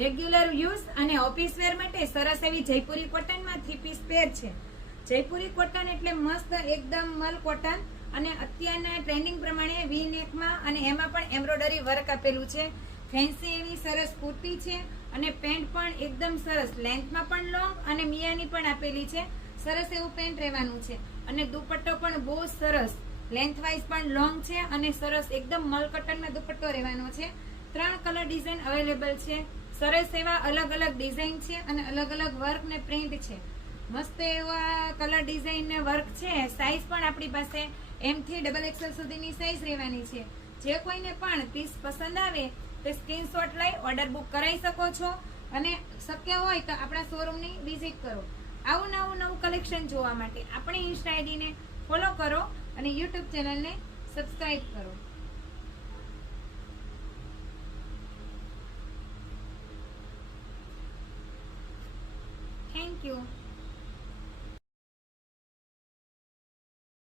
Regular use અને office વેર માટે સરસ એવી જયપુરી કોટનમાં 3 પીસ પેર છે. જયપુરી કોટન એટલે મસ્ત એકદમ મલ કોટન અને અત્યારના ટ્રેન્ડિંગ પ્રમાણે વી નેકમાં અને એમાં પણ એમ્બ્રોઇડરી વર્ક આપેલું છે. ફેન્સી એવી સરસ કુર્તી છે અને પેન્ટ પણ એકદમ સરસ લેન્થમાં પણ લોંગ અને મિયાની પણ આપેલી છે. સરસ એવું પેન્ટ રહેવાનું છે અને દુપટ્ટો પણ બહુ સરસ લેન્થ વાઇઝ પણ લોંગ છે અને સરસ એકદમ મલ કોટનમાં દુપટ્ટો રહેવાનો છે. 3 કલર ડિઝાઇન અવેલેબલ છે. સરસ એવા અલગ અલગ ડિઝાઇન છે અને અલગ અલગ વર્ક ને પ્રિન્ટ છે. મસ્ત એવા કલર ડિઝાઇન ને વર્ક છે. સાઈઝ પણ આપણી પાસે M થી XXL સુધીની સાઈઝ રહેવાની છે. જે કોઈને પણ પીસ પસંદ આવે તે સ્ક્રીનશોટ લઈ ઓર્ડર બુક કરાવી શકો છો અને શક્ય હોય તો આપણા શોરૂમની વિઝિટ કરો. આવું નવું કલેક્શન જોવા માટે આપણી ઇન્સ્ટા આઈડીને ફોલો કરો અને યુટ્યુબ ચેનલને સબસ્ક્રાઇબ કરો. Thank you.